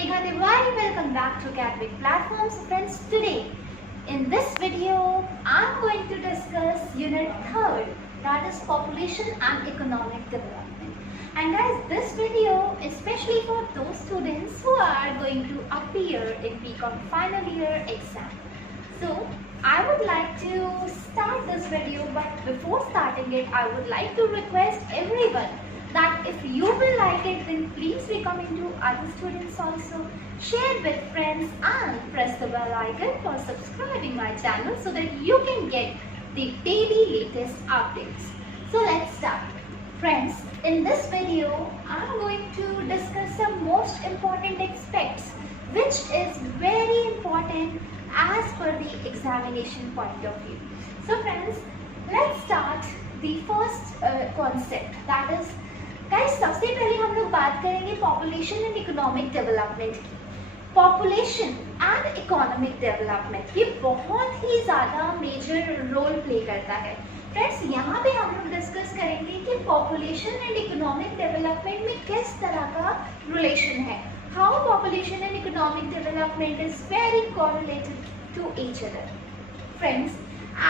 Megha Tiwari. Welcome back to Academic Platforms. Friends, today in this video, I'm going to discuss Unit 3rd, that is Population and Economic Development. And guys, this video is especially for those students who are going to appear in BCom final year exam. So, I would like to start this video, but before starting it, I would like to request everyone that if you will like it, then please recommend to other students also, share with friends and press the bell icon for subscribing my channel so that you can get the daily latest updates. So let's start. Friends, in this video, I'm going to discuss some most important aspects which is very important as per the examination point of view. So friends, let's start the first concept, that is guys सबसे पहले हम लोग बात करेंगे population and economic development की। Population and economic development ये बहुत ही ज़्यादा मेजर रोल प्ले करता है। फ्रेंड्स, यहाँ पे हम लोग डिस्कस करेंगे कि पॉपुलेशन एंड इकोनॉमिक डेवलपमेंट में किस तरह का रिलेशन है, how population and economic development is very correlated to each other. Friends,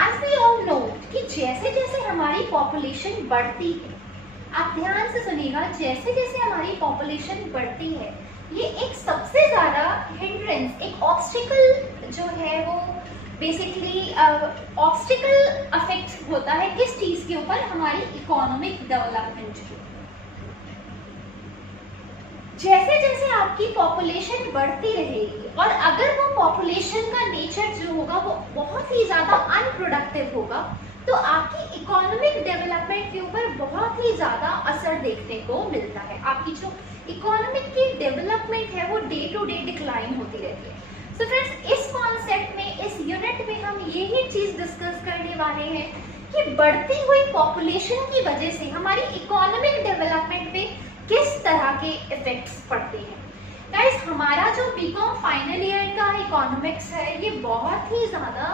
as we all know कि जैसे जैसे हमारी पॉपुलेशन बढ़ती है, आप ध्यान से सुनिएगा, जैसे जैसे हमारी पॉपुलेशन बढ़ती है, ये एक सबसे ज्यादा हिंड्रेंस, एक ऑब्स्टिकल जो है वो बेसिकली ऑब्स्टिकल अफेक्ट होता है किस चीज के ऊपर, हमारी इकोनॉमिक डेवलपमेंट के। जैसे जैसे आपकी पॉपुलेशन बढ़ती रहेगी और अगर वो पॉपुलेशन का नेचर जो होगा वो बहुत ही ज्यादा अनप्रोडक्टिव होगा, तो आपकी इकोनॉमिक डेवलपमेंट के ऊपर बहुत ही ज्यादा असर देखने को मिलता है। आपकी जो इकोनॉमिक की डेवलपमेंट है वो डे टू डे डिक्लाइन होती रहती है। सो फ्रेंड्स, इस कॉन्सेप्ट में, इस यूनिट में हम यही चीज डिस्कस करने वाले हैं कि बढ़ती हुई पॉपुलेशन की वजह से हमारी इकोनॉमिक डेवलपमेंट पे किस तरह के इफेक्ट्स पड़ते हैं। गाइस, हमारा जो बीकॉम फाइनल ईयर का इकोनॉमिक्स है ये बहुत ही ज्यादा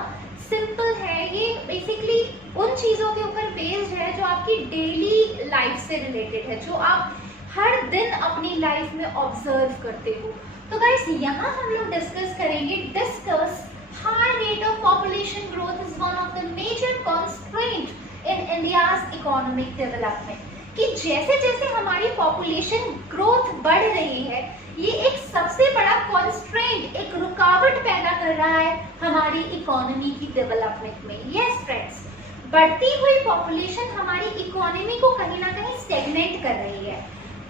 सिंपल है। ये बेसिकली उन चीजों के ऊपर बेस्ड है जो आपकी डेली लाइफ से रिलेटेड है, जो आप हर दिन अपनी लाइफ में ऑब्जर्व करते हो। तो गाइस, यहाँ हम लोग डिस्कस करेंगे, discuss high rate of population growth is one of the major constraint in India's economic development. कि जैसे जैसे हमारी पॉपुलेशन ग्रोथ बढ़ रही है, ये एक सबसे बड़ा कॉन्स्ट्रेंट, एक रुकावट पैदा कर रहा है हमारी इकोनॉमी की डेवलपमेंट में। यस फ्रेंड्स, बढ़ती हुई पॉपुलेशन हमारी इकोनॉमी को कहीं ना कहीं स्टेगनेट कर रही है।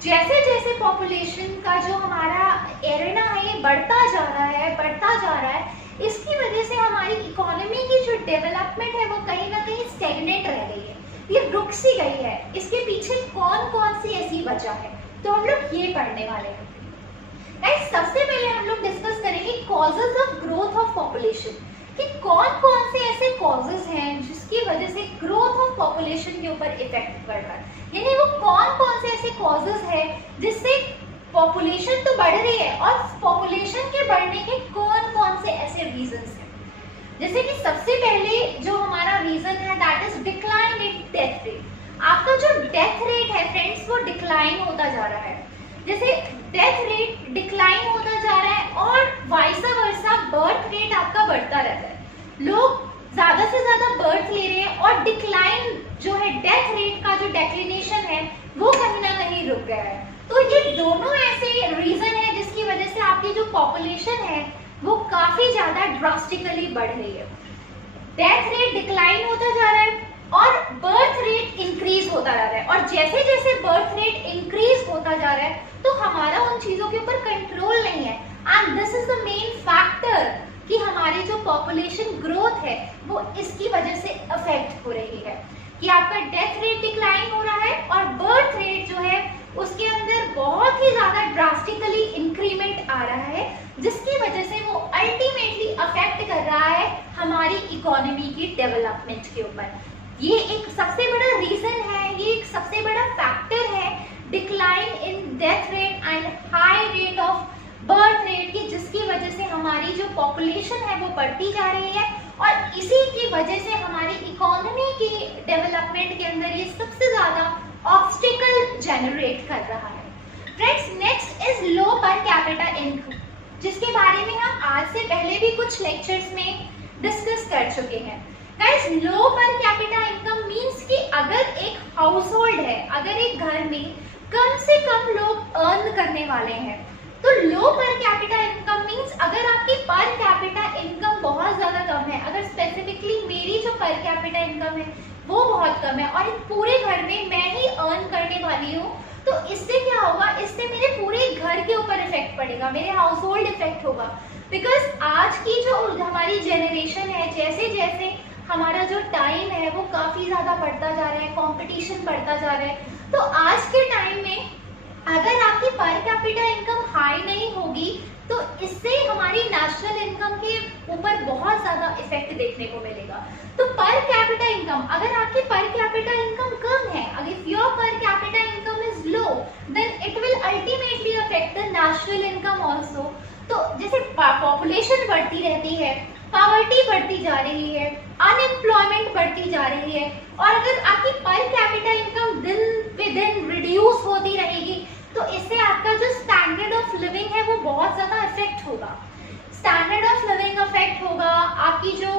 जैसे जैसे पॉपुलेशन का जो हमारा एरिना है ये बढ़ता जा रहा है, इसकी वजह से हमारी इकोनॉमी की जो डेवलपमेंट है वो कहीं ना कहीं स्टेगनेट रह गई है, ये रुक सी गई है। इसके पीछे कौन कौन सी ऐसी वजह है, तो हम लोग ये पढ़ने वाले हैं। गाइस, सबसे पहले हम लोग डिस्कस करेंगे causes of growth of population, कि कौन कौन से ऐसे कॉजेज हैं जिसकी वजह से ग्रोथ ऑफ पॉपुलेशन के ऊपर इफेक्ट पड़ रहा है। यानी वो कौन कौन से ऐसे कॉजेज हैं जिससे पॉपुलेशन तो बढ़ रही है और पॉपुलेशन के बढ़ने के कौन कौन से ऐसे रीजंस हैं। जैसे कि सबसे पहले जो हमारा रीजन है that is decline in death rate. आपका जो डेथ रेट है फ्रेंड्स वो डिक्लाइन होता जा रहा है। जैसे डेथ रेट डिक्लाइन होता जा रहा है और वाइस वर्सा बर्थ रेट आपका बढ़ता रहता है। लोग ज्यादा से ज्यादा बर्थ ले रहे हैं और डिक्लाइन जो है डेथ रेट का जो डेक्लिनेशन है वो कहीं ना कहीं रुक गया है। तो ये दोनों ऐसे रीजन है जिसकी वजह से आपकी जो पॉपुलेशन है वो काफी ज्यादा ड्रास्टिकली बढ़ रही है। डेथ रेट डिक्लाइन होता जा रहा है और बर्थ रेट इंक्रीज होता जा रहा है, और जैसे जैसे बर्थ रेट इंक्रीज होता जा रहा है तो हमारा उन चीजों के ऊपर कंट्रोल नहीं है। And this is the main factor कि हमारी जो पॉपुलेशन ग्रोथ है वो इसकी वजह से अफेक्ट हो रही है, कि आपका डेथ रेट डिक्लाइन हो रहा है और बर्थ रेट जो है उसके अंदर बहुत ही ज्यादा ड्रास्टिकली इंक्रीमेंट आ रहा है, जिसकी वजह से वो अल्टीमेटली अफेक्ट कर रहा है हमारी इकोनॉमी की डेवलपमेंट के ऊपर। ये एक सबसे बड़ा रीजन है, ये एक सबसे बड़ा फैक्टर है decline in death rate and high rate of birth rate की, जिसकी वजह से हमारी जो पॉपुलेशन है वो बढ़ती जा रही है और इसी की वजह से हमारी इकोनॉमी की डेवलपमेंट के अंदर ये सबसे ज्यादा ऑब्स्टिकल जनरेट कर रहा है। फ्रेंड्स, नेक्स्ट इज लो पर कैपिटा इनकम। लेक्चर्स में डिस्कस कर चुके हैं। गाइस, लो पर कैपिटा इनकम मींस कि अगर एक हाउस होल्ड है, अगर एक घर में कम से कम लोग अर्न करने वाले हैं, तो लो पर कैपिटा इनकम मींस अगर आपकी पर कैपिटा इनकम बहुत ज्यादा कम है, अगर स्पेसिफिकली मेरी जो पर कैपिटा इनकम है वो बहुत कम है और पूरे घर में मैं ही अर्न करने वाली हूँ, तो इससे क्या होगा, इससे मेरे पूरे घर के ऊपर इफेक्ट पड़ेगा, मेरे हाउस होल्ड इफेक्ट होगा। बिकॉज आज की जो हमारी जेनरेशन है, जैसे जैसे हमारा जो टाइम है वो काफी ज्यादा बढ़ता जा रहा है, कंपटीशन बढ़ता जा रहा है, तो आज के टाइम में अगर आपकी पर कैपिटा इनकम हाई नहीं होगी तो इससे हमारी नेशनल इनकम के ऊपर बहुत ज्यादा इफेक्ट देखने को मिलेगा। तो पर कैपिटा इनकम, अगर आपकी पर कैपिटा इनकम कम है, अगर if your per capita income is low, then it will ultimately affect the national income also. तो जैसे पॉपुलेशन बढ़ती रहती है, पॉवर्टी बढ़ती जा रही है, अनएम्प्लॉयमेंट बढ़ती जा रही है, और अगर आपकी पर कैपिटा इनकम दिन पे दिन रिड्यूस होती रहेगी तो इससे आपका जो स्टैंडर्ड ऑफ लिविंग है वो बहुत ज्यादा इफेक्ट होगा। स्टैंडर्ड ऑफ लिविंग इफेक्ट होगा, आपकी जो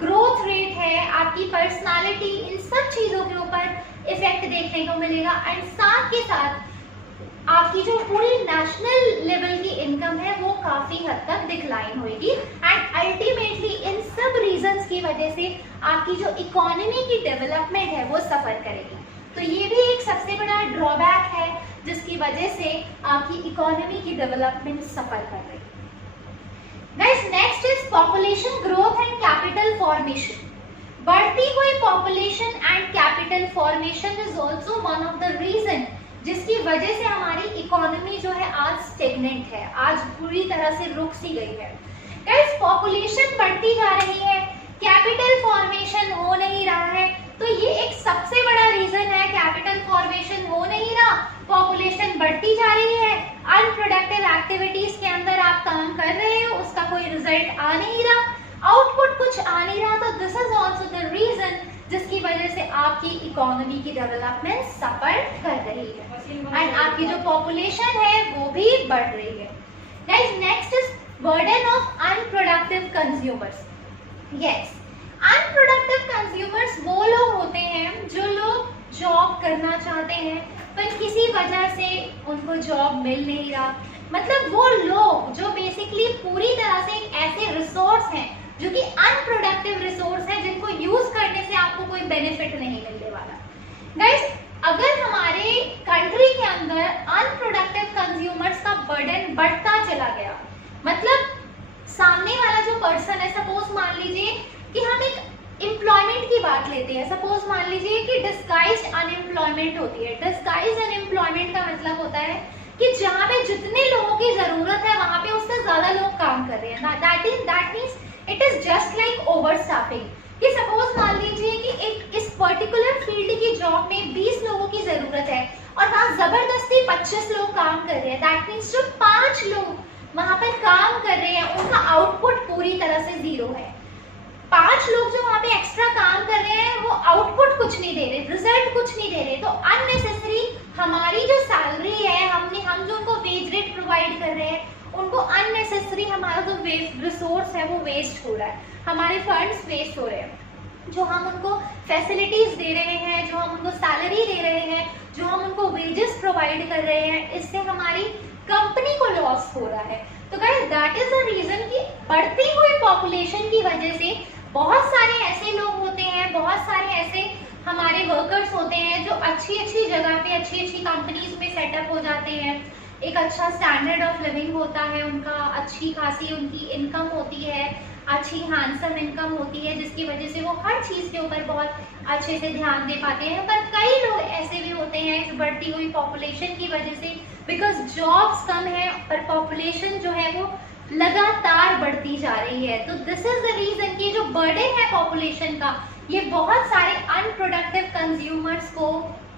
ग्रोथ रेट है, आपकी पर्सनालिटी, इन सब चीजों के ऊपर इफेक्ट देखने को मिलेगा। एंड साथ के साथ आपकी जो पूरी नेशनल लेवल की इनकम है वो काफी हद तक डिक्लाइन होगी एंड अल्टीमेटली इन सब रीजंस की वजह से आपकी जो इकोनॉमी की डेवलपमेंट है वो सफर करेगी। तो ये भी एक सबसे बड़ा ड्रॉबैक है जिसकी वजह से आपकी इकोनॉमी की डेवलपमेंट सफर कर रही है। Guys, next is population growth and capital formation. बढ़ती हुई population and capital formation is also one of the reason जिसकी वजह से हमारी इकोनॉमी जो है आज स्टेगनेंट है, आज पूरी तरह से रुक सी गई है। गाइस, पॉपुलेशन बढ़ती जा रही है, कैपिटल फॉर्मेशन हो नहीं रहा है, तो ये एक सबसे बड़ा रीजन है। कैपिटल फॉर्मेशन हो नहीं रहा, पॉपुलेशन बढ़ती जा रही है, अनप्रोडक्टिव एक्टिविटीज के अंदर आप काम कर रहे हो, उसका कोई रिजल्ट आ नहीं रहा, आउटपुट कुछ आ नहीं रहा, तो this is also the reason जिसकी वजह से आपकी इकोनॉमी की डेवलपमेंट सफर कर रही है एंड आपकी जो पॉपुलेशन है वो भी बढ़ रही है। Guys, next is burden of unproductive consumers. Yes, unproductive consumers वो लोग होते हैं जो लोग जॉब करना चाहते हैं पर किसी वजह से उनको जॉब मिल नहीं रहा। मतलब वो लोग जो बेसिकली पूरी तरह से एक ऐसे रिसोर्स हैं जो कि अनप्रोडक्टिव रिसोर्स है जिनको यूज करने से आपको कोई बेनिफिट नहीं मिलने वाला। गाइस, अगर हमारे कंट्री के अंदर अनप्रोडक्टिव कंज्यूमर्स का बर्डन बढ़ता चला गया, मतलब सामने वाला जो पर्सन है, सपोज मान लीजिए कि हम एक एम्प्लॉयमेंट की बात लेते हैं, सपोज मान लीजिए कि डिस्गाइज्ड अनएम्प्लॉयमेंट होती है। डिस्गाइज्ड अनएम्प्लॉयमेंट का मतलब होता है कि जहाँ पे जितने लोगों की जरूरत है वहां पे उससे ज्यादा लोग काम कर रहे हैं। That means it is just like overstaffing. कि सपोज मान लीजिए कि एक इस पर्टिकुलर फील्ड की जॉब में 20 लोगों की जरूरत है और वहां जबरदस्ती 25 लोग काम कर रहे हैं। दैट मींस जो 5 लोग वहां पर काम कर रहे हैं उनका आउटपुट पूरी तरह से जीरो है। 5 लोग जो वहां पे एक्स्ट्रा काम कर रहे हैं वो आउटपुट कुछ नहीं दे रहे, रिजल्ट कुछ नहीं दे रहे, तो अननेसेसरी हमारी जो सैलरी है, हम जो उनको वेज रेट प्रोवाइड कर रहे हैं उनको अननेसेसरी हमारा जो रिसोर्स है वो वेस्ट हो रहा है, हमारे फंड्स वेस्ट हो रहे हैं। जो हम उनको फैसिलिटीज दे रहे हैं, जो हम उनको सैलरी दे रहे हैं, जो हम उनको वेजेस प्रोवाइड कर रहे हैं, इससे हमारी कंपनी को लॉस हो रहा है। तो guys, that is the reason कि बढ़ती हुई पॉपुलेशन की वजह से बहुत सारे ऐसे लोग होते हैं, बहुत सारे ऐसे हमारे वर्कर्स होते हैं जो अच्छी अच्छी जगह पे अच्छी अच्छी कंपनीज में सेटअप हो जाते हैं, एक अच्छा स्टैंडर्ड ऑफ लिविंग होता है उनका, अच्छी खासी उनकी इनकम होती है, अच्छी हैंडसम इनकम होती है, जिसकी वजह से वो हर चीज के ऊपर बहुत अच्छे से ध्यान दे पाते हैं। पर कई लोग ऐसे भी होते हैं इस बढ़ती हुई पॉपुलेशन की वजह से, बिकॉज जॉब्स कम है पर पॉपुलेशन जो है वो लगातार बढ़ती जा रही है। तो दिस इज द रीजन कि जो बर्डन है पॉपुलेशन का, ये बहुत सारे अनप्रोडक्टिव कंज्यूमर्स को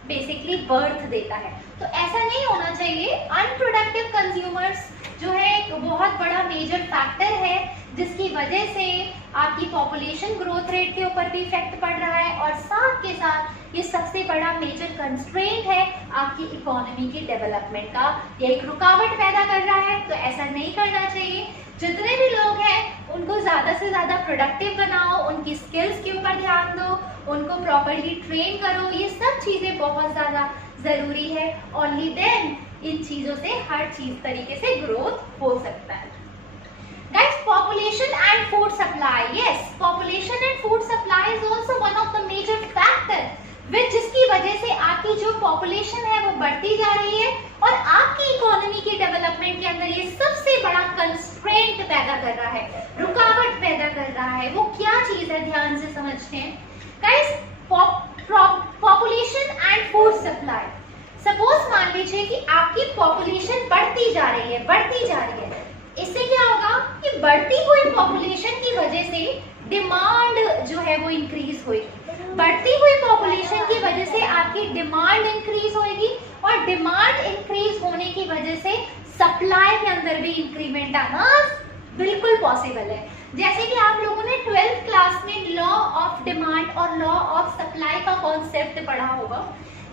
बेसिकली बर्थ देता है। तो ऐसा नहीं होना चाहिए। अनप्रोडक्टिव कंज्यूमर्स जो है एक बहुत बड़ा मेजर फैक्टर है जिसकी वजह से आपकी पॉपुलेशन ग्रोथ रेट के ऊपर भी इफेक्ट पड़ रहा है और साथ के साथ ये सबसे बड़ा मेजर कंस्ट्रेंट है आपकी इकोनॉमी की डेवलपमेंट का, ये एक रुकावट पैदा कर रहा है। तो ऐसा नहीं करना चाहिए। जितने भी लोग हैं उनको ज्यादा से ज्यादा प्रोडक्टिव बनाओ, उनकी स्किल्स के ऊपर ध्यान दो, उनको प्रॉपरली ट्रेन करो, ये सब चीजें बहुत ज्यादा जरूरी है। ओनली देन इन चीजों से हर चीज तरीके से ग्रोथ हो सकता है। Guys, population and food supply. Yes, population and food supply is also one of the major factor जिसकी वजह से आपकी जो पॉपुलेशन है वो बढ़ती जा रही है और आपकी इकोनॉमी की डेवलपमेंट के अंदर ये सबसे बड़ा कंस्ट्रेंट पैदा कर रहा है, रुकावट पैदा कर रहा है। वो क्या चीज है, ध्यान से समझते हैं। Guys, population and food supply. Suppose मान लीजिए कि आपकी पॉपुलेशन बढ़ती जा रही है, इससे क्या होगा कि बढ़ती हुई पॉपुलेशन की वजह से डिमांड जो है वो इंक्रीज होगी। बढ़ती हुई पॉपुलेशन की वजह से आपकी डिमांड इंक्रीज होगी और डिमांड इंक्रीज होने की वजह से सप्लाई के अंदर भी इंक्रीमेंट आना बिल्कुल पॉसिबल है। जैसे कि आप लोगों ने 12th क्लास में लॉ ऑफ डिमांड और लॉ ऑफ सप्लाई का कॉन्सेप्ट पढ़ा होगा।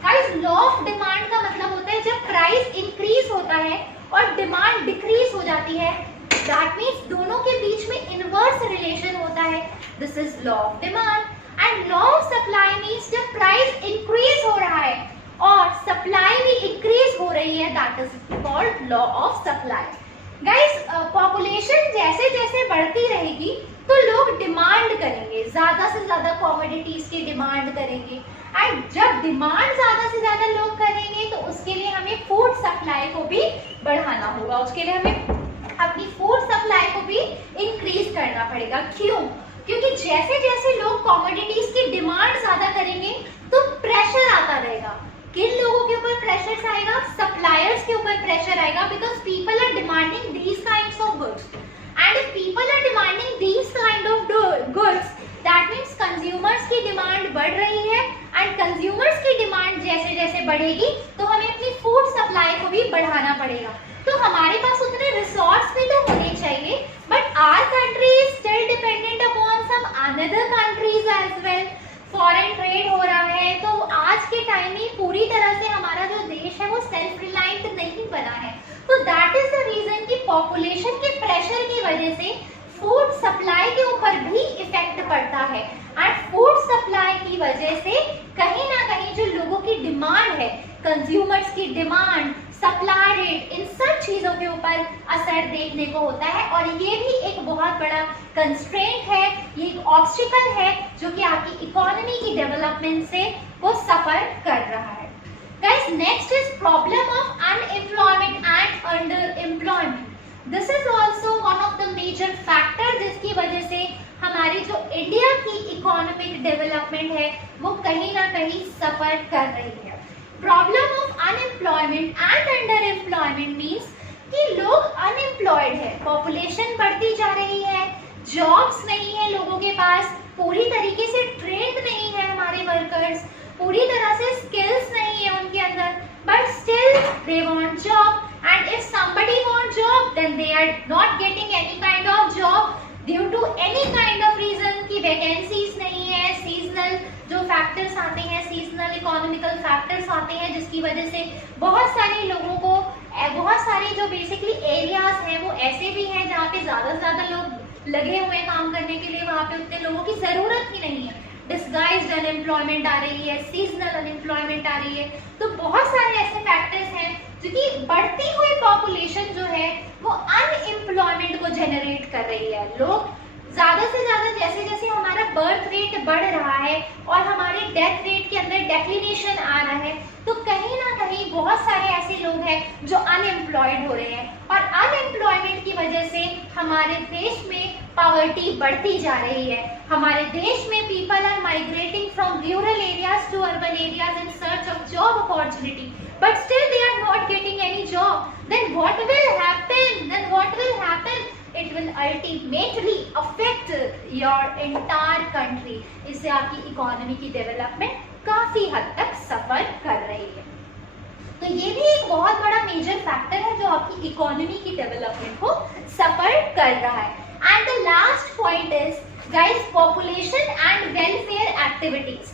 गाइस, लॉ ऑफ डिमांड का मतलब होता है जब प्राइस इंक्रीज होता है और डिमांड डिक्रीज हो जाती है, दैट मीन्स दोनों के बीच में इनवर्स रिलेशन होता है। This is law of demand. And law of supply means जब प्राइस इंक्रीज हो रहा है और सप्लाई भी इंक्रीज हो रही है, that is called law of supply. Guys, population जैसे जैसे बढ़ती रहेगी तो लोग डिमांड करेंगे, ज्यादा से ज्यादा कमोडिटीज की डिमांड करेंगे। एंड जब डिमांड ज्यादा से ज्यादा लोग करेंगे तो उसके लिए हमें फूड सप्लाई को भी बढ़ाना होगा, उसके लिए हमें अपनी फूड सप्लाई को भी इंक्रीज करना पड़ेगा। क्यों? क्योंकि जैसे जैसे लोग कमोडिटीज की डिमांड ज्यादा करेंगे तो प्रेशर आता रहेगा। किन लोगों के ऊपर प्रेशर आएगा? सप्लायर्स के ऊपर प्रेशर आएगा, because people are demanding these kinds of goods. And if people are demanding these kind of goods, that means consumers की डिमांड बढ़ रही है। एंड कंज्यूमर्स की डिमांड जैसे जैसे बढ़ेगी तो हमें अपनी फूड सप्लाई को भी बढ़ाना पड़ेगा। तो हमारे पास उतने रिसोर्स भी तो होने चाहिए, but our country is still dependent upon some another countries as well. Foreign trade हो रहा है, तो आज के टाइम में पूरी तरह से हमारा जो देश है वो सेल्फ रिलायंट नहीं बना है। तो दैट इज द रीजन कि पॉपुलेशन के प्रेशर की वजह से फूड सप्लाई के ऊपर भी इफेक्ट पड़ता है। एंड फूड सप्लाई की वजह से कहीं ना कहीं जो लोगों की डिमांड है, कंज्यूमर्स की डिमांड, सप्लाई रेट, इन सब चीजों के ऊपर असर देखने को होता है। और ये भी एक बहुत बड़ा कंस्ट्रेंट है, ये एक ऑब्स्टिकल है जो कि आपकी इकोनॉमी की डेवलपमेंट से वो सफर कर रहा है। Guys, next is problem of unemployment and under employment. This is also one of the major factor जिसकी वजह से हमारी जो इंडिया की इकोनॉमिक डेवलपमेंट है वो कहीं ना कहीं सफर कर रही है। Problem of unemployment and under employment means कि लोग अनएम्प्लॉयड है, पॉपुलेशन बढ़ती जा रही है, जॉब्स नहीं है लोगों के पास, पूरी तरीके से ट्रेंड नहीं है हमारे वर्कर्स, पूरी तरह से स्किल्स नहीं है उनके अंदर, but still they want job. And if somebody want job then they are not getting any kind of job due to any kind of reason कि वैकेंसीज नहीं है, सीजनल जो फैक्टर्स आते हैं, सीजनल इकोनॉमिकल फैक्टर्स आते हैं, जिसकी वजह से बहुत सारे लोगों को, बहुत सारे जो बेसिकली एरियाज हैं वो ऐसे भी हैं जहाँ पे ज्यादा से ज्यादा लोग लगे हुए हैं काम करने के लिए, वहाँ पे उतने लोगों की जरूरत ही नहीं है। डिस्गाइज्ड अनएम्प्लॉयमेंट आ रही है, सीजनल अनएम्प्लॉयमेंट आ रही है। तो बहुत सारे ऐसे फैक्टर्स हैं जो कि बढ़ती हुई पॉपुलेशन जो है वो अनएम्प्लॉयमेंट को जनरेट कर रही है। लोग ज्यादा से ज्यादा जैसे जैसे हमारा बर्थ रेट बढ़ रहा है और हमारे डेथ रेट के अंदर डेक्लिनेशन आ रहा है, तो कहीं ना कहीं बहुत सारे ऐसे लोग हैं जो अनएम्प्लॉयड हो रहे हैं। और अनएम्प्लॉयमेंट की वजह से हमारे देश में पॉवर्टी बढ़ती जा रही है। हमारे देश में people are migrating from rural areas to urban areas in search of job opportunity, but still they are not getting any job. Then what will happen? It will ultimately affect your entire country. इससे आपकी economy की development काफी हद तक सफर कर रही है। तो ये भी एक बहुत बड़ा मेजर फैक्टर है जो आपकी इकोनॉमी की डेवलपमेंट को सफर कर रहा है। And the last point is guys, population and welfare activities.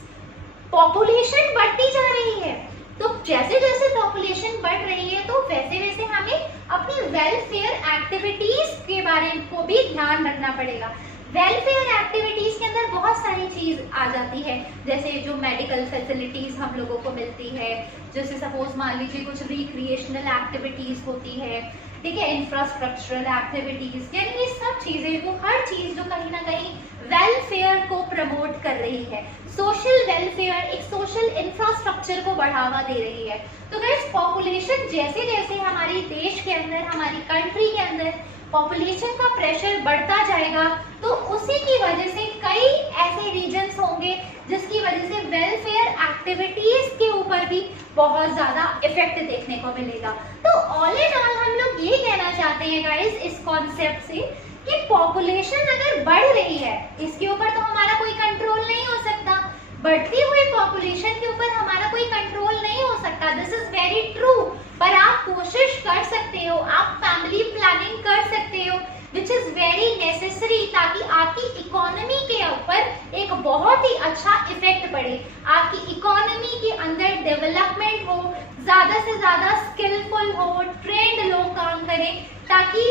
Population बढ़ती जा रही है, तो जैसे जैसे पॉपुलेशन बढ़ रही है तो वैसे वैसे हमें अपनी वेलफेयर एक्टिविटीज के बारे को भी ध्यान रखना पड़ेगा। वेलफेयर एक्टिविटीज के अंदर बहुत सारी चीज आ जाती है, जैसे जो मेडिकल फैसिलिटीज हम लोगों को मिलती है, जैसे सपोज मान लीजिए कुछ रिक्रिएशनल एक्टिविटीज होती है, ठीक है, इंफ्रास्ट्रक्चरल एक्टिविटीज, यानी ये सब चीजें, वो हर चीज जो कहीं ना कहीं वेलफेयर को प्रमोट कर रही है, सोशल वेलफेयर, एक सोशल इंफ्रास्ट्रक्चर को बढ़ावा दे रही है। तो गाइस पॉपुलेशन जैसे जैसे हमारी देश के अंदर, हमारी कंट्री के अंदर पॉपुलेशन का प्रेशर बढ़ता जाएगा तो उसी की वजह से कई ऐसे रीजन्स होंगे जिसकी वजह से वेलफेयर एक्टिविटीज के ऊपर भी बहुत ज्यादा इफेक्ट देखने को मिलेगा। तो ऑल इन ऑल हम लोग ये कहना चाहते हैं गाइस इस कॉन्सेप्ट से कि पॉपुलेशन अगर बढ़ रही है, इसके ऊपर तो हमारा कोई कंट्रोल नहीं हो सकता, बढ़ती हुई पॉपुलेशन के ऊपर हमारा कोई कंट्रोल नहीं हो सकता, दिस इज वेरी ट्रू। पर आप कोशिश कर सकते हो, आप फैमिली प्लानिंग कर सकते हो, विच इज वेरी नेसेसरी, ताकि आपकी इकोनॉमी के ऊपर एक बहुत ही अच्छा इफेक्ट पड़े, आपकी इकोनॉमी के अंदर डेवलपमेंट हो, ज्यादा से ज्यादा स्किलफुल हो, ट्रेंड लोग काम करें, ताकि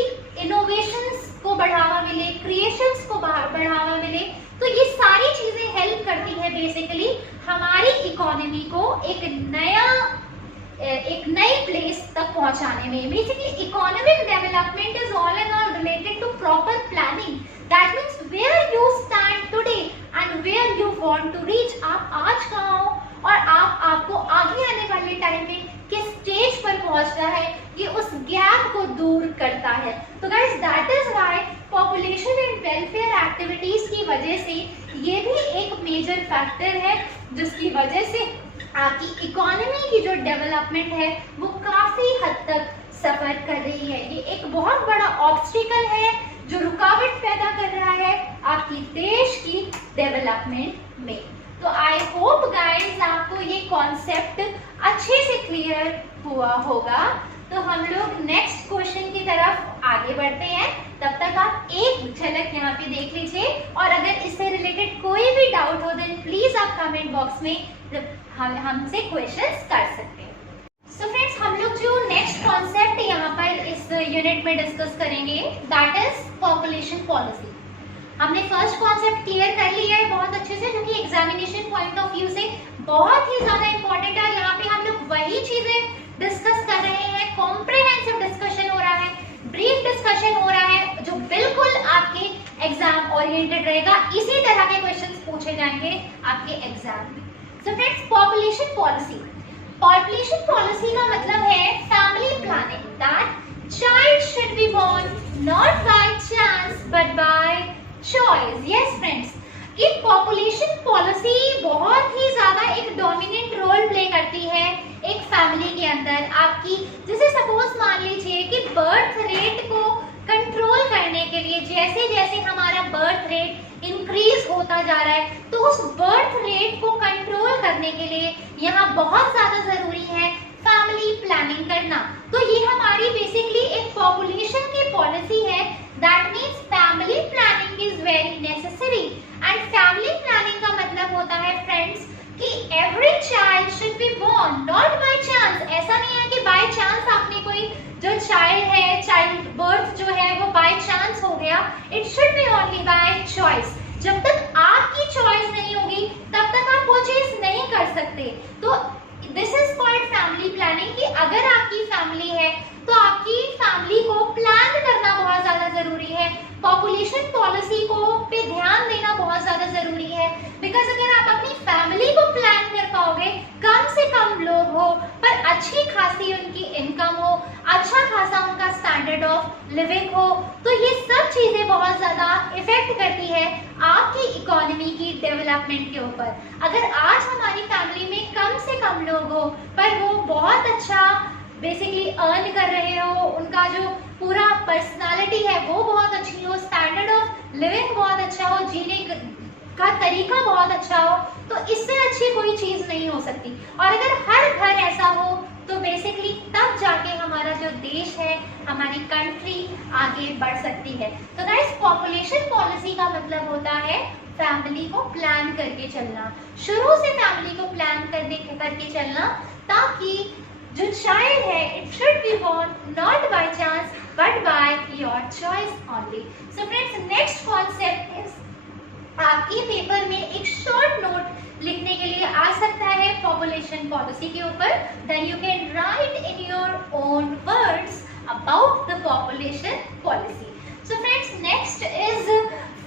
इनोवेशंस को बढ़ावा मिले, क्रिएशंस को बढ़ावा मिले। तो ये सारी चीजें हेल्प करती है बेसिकली हमारी इकोनॉमी को एक नई प्लेस तक पहुंचाने में। Basically economic development is all and all related to proper planning, that means where you stand today and where you want to reach. आप आज कहाँ हो और आपको आगे आने वाले टाइम में किस स्टेज पर पहुंचना है, ये उस गैप को दूर करता है। तो guys that is why population and welfare activities की वजह से ये भी एक मेजर फैक्टर है जिसकी वजह से आपकी इकोनॉमी की जो डेवलपमेंट है वो काफी हद तक सफर कर रही है। ये एक बहुत बड़ा ऑब्स्टिकल है जो रुकावट पैदा कर रहा है आपकी देश की डेवलपमेंट में। तो आई होप गाइस आपको ये कॉन्सेप्ट अच्छे से क्लियर हुआ होगा। तो हम लोग नेक्स्ट क्वेश्चन की तरफ आगे बढ़ते हैं, तब तक आप एक झलक यहाँ पे देख लीजिए, और अगर इससे रिलेटेड कोई भी डाउट हो देन प्लीज आप कमेंट बॉक्स में हमसे क्वेश्चंस कर सकते हैं। सो फ्रेंड्स हम लोग जो नेक्स्ट कॉन्सेप्ट यहाँ पर इस यूनिट में डिस्कस करेंगे दैट इज पॉपुलेशन पॉलिसी। हमने फर्स्ट कॉन्सेप्ट क्लियर कर लिया है बहुत अच्छे से, जो कि एग्जामिनेशन पॉइंट ऑफ व्यू से बहुत ही ज्यादा इंपॉर्टेंट है। यहाँ पे हम लोग वही चीजें डिस्कस कर रहे हैं, कॉम्प्रिहेंसिव डिस्कशन हो रहा है, ब्रीफ डिस्कशन हो रहा है, जो बिल्कुल आपके एग्जाम ओरिएंटेड रहेगा। इसी तरह के क्वेश्चंस पूछे जाएंगे आपके एग्जाम में। So friends population policy, population policy का मतलब है family planning, that child should be born not by chance but by choice. Yes friends, ये पॉपुलेशन पॉलिसी बहुत ही ज्यादा एक डोमिनेंट रोल प्ले करती है एक फैमिली के अंदर आपकी। जैसे सपोज मान लीजिए कि बर्थ रेट को कंट्रोल करने के लिए, जैसे जैसे हमारा बर्थ रेट इंक्रीज होता जा रहा है, तो उस बर्थ रेट को कंट्रोल करने के लिए यहाँ बहुत ज्यादा जरूरी है फैमिली प्लानिंग करना। तो ये हमारी बेसिकली एक पॉपुलेशन की पॉलिसी है, that means family planning is very necessary. And family planning का मतलब होता है फ्रेंड्स कि every child should be born not by chance. ऐसा नहीं है कि बाय चांस आपने कोई जो चाइल्ड है, चाइल्ड बर्थ जो है वो बाय चांस हो गया, it should B only by choice. जब तक आपकी चॉइस नहीं होगी तब तक आप वो चीज नहीं कर सकते। तो this is called family planning, कि अगर आपकी फैमिली है तो आपकी फैमिली को प्लान करना बहुत ज्यादा जरूरी है, पॉपुलेशन पॉलिसी को पे ध्यान देना बहुत ज्यादा जरूरी है। बिकॉज अगर आप अपनी फैमिली को प्लान कर पाओगे, कम से कम लोग हो पर अच्छी खासी उनकी इनकम हो, अच्छा खासा उनका स्टैंडर्ड ऑफ लिविंग हो, तो ये सब चीजें बहुत ज्यादा इफेक्ट करती है आपकी इकोनॉमी की डेवलपमेंट के ऊपर। अगर आज हमारी फैमिली में कम से कम लोग हो पर वो बहुत अच्छा बेसिकली अर्न कर रहे हो, उनका जो पूरा पर्सनालिटी है वो बहुत अच्छी हो, स्टैंडर्ड ऑफ लिविंग बहुत अच्छा हो, जीने का तरीका बहुत अच्छा हो, तो इससे अच्छी कोई चीज नहीं हो सकती। और अगर हर घर ऐसा हो तो बेसिकली तब जाके हमारा जो देश है, हमारी कंट्री आगे बढ़ सकती है। तो गाइस पॉपुलेशन पॉलिसी का मतलब होता है फैमिली को प्लान करके चलना, शुरू से फैमिली को प्लान करके चलना, ताकि जो चाइल्ड है it should be born not by chance but by your choice only. So friends, next concept is आपके पेपर में एक शॉर्ट नोट लिखने के लिए आ सकता है पॉपुलेशन पॉलिसी के ऊपर। Then you can write in your own words about the population policy. So friends, next is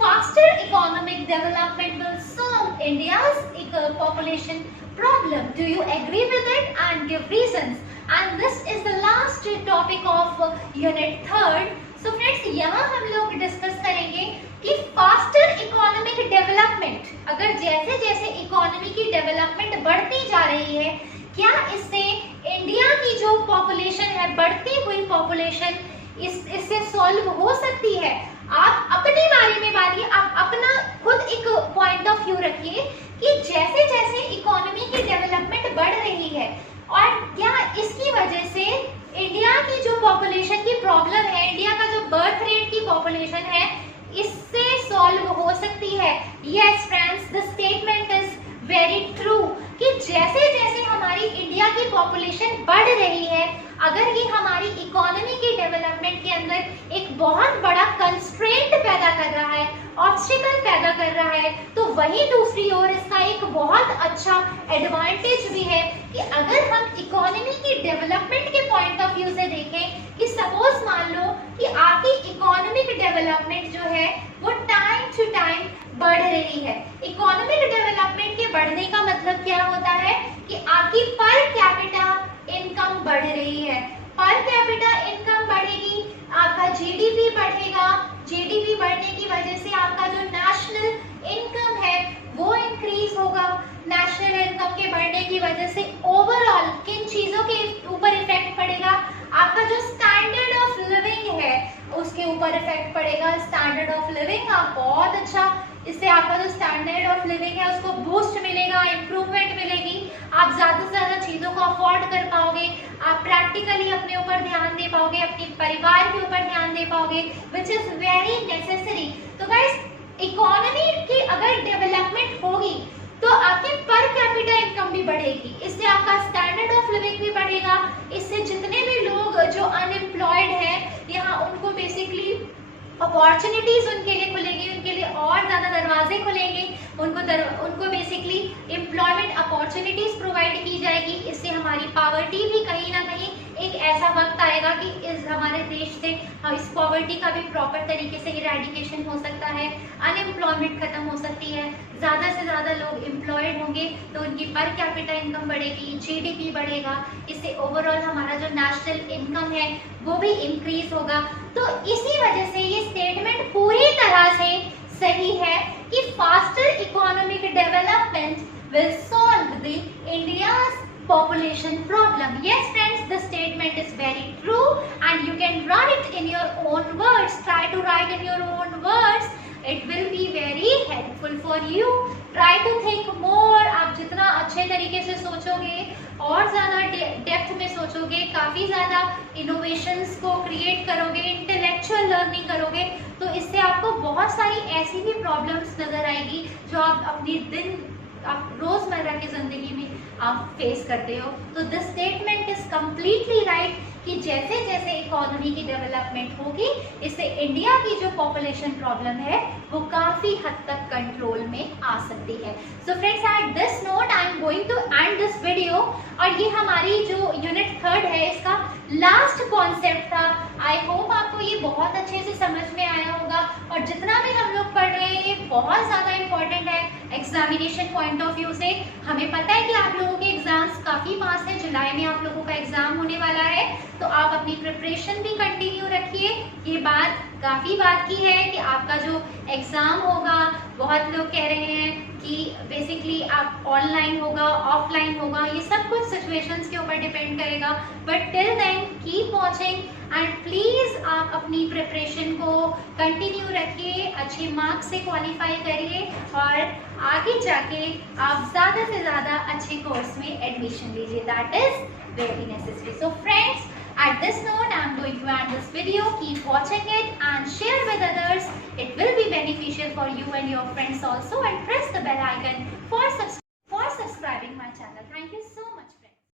faster economic development will solve India's population problem. Do you agree with it? And give reasons. And this is the last topic of unit 3rd. So friends, यहाँ हम लोग discuss करेंगे कि faster economic development, अगर जैसे जैसे economy की development बढ़ती जा रही है, क्या इससे इंडिया की जो पॉपुलेशन है, बढ़ती हुई पॉपुलेशन, इससे सॉल्व हो सकती है? आप अपने बारे में बात, आप अपना खुद एक पॉइंट ऑफ व्यू रखिए कि जैसे जैसे इकोनॉमी की डेवलपमेंट बढ़ रही है और क्या इसकी वजह से इंडिया की जो पॉपुलेशन की प्रॉब्लम है, इंडिया का जो बर्थ रेट की पॉपुलेशन है, इससे सॉल्व हो सकती है? Yes friends, the statement is very true कि जैसे जैसे हमारी इंडिया की पॉपुलेशन बढ़ रही है, अगर ये हमारी इकोनॉमी की डेवलपमेंट के अंदर एक बहुत बड़ा कंस्ट्रेंट पैदा कर रहा है, ऑब्स्टिकल पैदा कर रहा है, तो वही दूसरी ओर इसका एक बहुत अच्छा एडवांटेज भी है कि अगर हम इकोनॉमी की डेवलपमेंट के पॉइंट ऑफ व्यू से देखें कि सपोज मान लो कि आपकी इकोनॉमिक डेवलपमेंट जो है वो टाइम टू टाइम बढ़ रही है। इकोनॉमिक डेवलपमेंट के बढ़ने का मतलब क्या होता है कि आपकी पर कैपिटा इनकम बढ़ रही है। पर कैपिटा इनकम बढ़ेगी, आपका जीडीपी बढ़ेगा, जीडीपी बढ़ने की वजह से आपका जो नेशनल इनकम है वो इंक्रीज होगा। नेशनल इनकम के बढ़ने की वजह से ओवरऑल किन चीजों के ऊपर इफेक्ट पड़ेगा? आपका जो स्टैंडर्ड ऑफ लिविंग है उसके ऊपर इफेक्ट पड़ेगा। स्टैंडर्ड ऑफ लिविंग आप बहुत अच्छा, इससे आपका जो स्टैंडर्ड ऑफ लिविंग है उसको बूस्ट मिलेगा, इम्प्रूवमेंट मिलेगी, आप ज्यादा से ज्यादा चीजों को अफोर्ड कर पाओगे, आप प्रैक्टिकली अपने ऊपर ध्यान दे पाओगे, अपने परिवार के ऊपर ध्यान दे पाओगे, विच इज वेरी नेसेसरी। तो गाइस, इकोनॉमी की अगर डेवलपमेंट होगी तो आपकी पर कैपिटा इनकम भी बढ़ेगी, इससे आपका स्टैंडर्ड ऑफ लिविंग भी बढ़ेगा, इससे जितने भी लोग जो अनएम्प्लॉयड हैं यहाँ उनको बेसिकली अपॉर्चुनिटीज उनके लिए खुलेंगी, उनके लिए और ज्यादा दरवाजे खुलेंगे, उनको बेसिकली एम्प्लॉयमेंट अपॉर्चुनिटीज प्रोवाइड की जाएगी। इससे हमारी पॉवर्टी भी कहीं ना कहीं एक ऐसा वक्त आएगा कि इस हमारे देश से इस पॉवर्टी का भी प्रॉपर तरीके से इरेडिकेशन हो सकता है, अनएम्प्लॉयमेंट खत्म हो सकती है, ज्यादा से ज्यादा लोग एम्प्लॉयड होंगे तो उनकी पर कैपिटा इनकम बढ़ेगी, जीडीपी बढ़ेगा, इससे ओवरऑल हमारा जो नेशनल इनकम है वो भी इंक्रीज होगा। तो इसी वजह से ये स्टेटमेंट पूरी तरह से सही है कि faster economic development will solve the India's population problem. Yes friends, the statement is very true and you can write in your own words. Try to write in your own words. It will be very helpful for you. Try to think more. आप जितना अच्छे तरीके से सोचोगे और ज्यादा depth में सोचोगे, काफी ज्यादा इनोवेशंस को क्रिएट करोगे, इंटेलेक्चुअल लर्निंग करोगे, तो इससे आपको बहुत सारी ऐसी भी प्रॉब्लम्स नजर आएगी जो आप अपनी आप रोजमर्रा की जिंदगी में आप फेस करते हो। तो this statement is completely right कि जैसे जैसे इकोनॉमी की डेवलपमेंट होगी इससे इंडिया की जो पॉपुलेशन प्रॉब्लम है वो काफी हद तक कंट्रोल में आ सकती है। So friends, at this note I am going to end this video और ये हमारी जो यूनिट 3rd है इसका लास्ट कॉन्सेप्ट था। आई होप आपको ये बहुत अच्छे से समझ में आया होगा और जितना भी हम लोग पढ़ रहे हैं ये बहुत ज्यादा इंपॉर्टेंट है एग्जामिनेशन पॉइंट ऑफ व्यू से। हमें पता है कि आप लोगों के एग्जाम्स काफी पास है, जुलाई में आप लोगों का एग्जाम होने वाला है, तो आप अपनी प्रिपरेशन भी कंटिन्यू रखिए। ये बात काफी बात की है कि आपका जो एग्जाम होगा, बहुत लोग कह रहे हैं कि बेसिकली आप ऑनलाइन होगा, ऑफलाइन होगा, ये सब कुछ सिचुएशंस के ऊपर डिपेंड करेगा, but till then keep watching and please आप अपनी प्रिपरेशन को कंटिन्यू रखिए, अच्छे मार्क्स से क्वालिफाई करिए और आगे जाके आप ज्यादा से ज्यादा अच्छे कोर्स में एडमिशन लीजिए। That is very necessary. So friends, At this note, I am going to end this video. Keep watching it and share with others. It will be beneficial for you and your friends also, and press the bell icon for subscribing.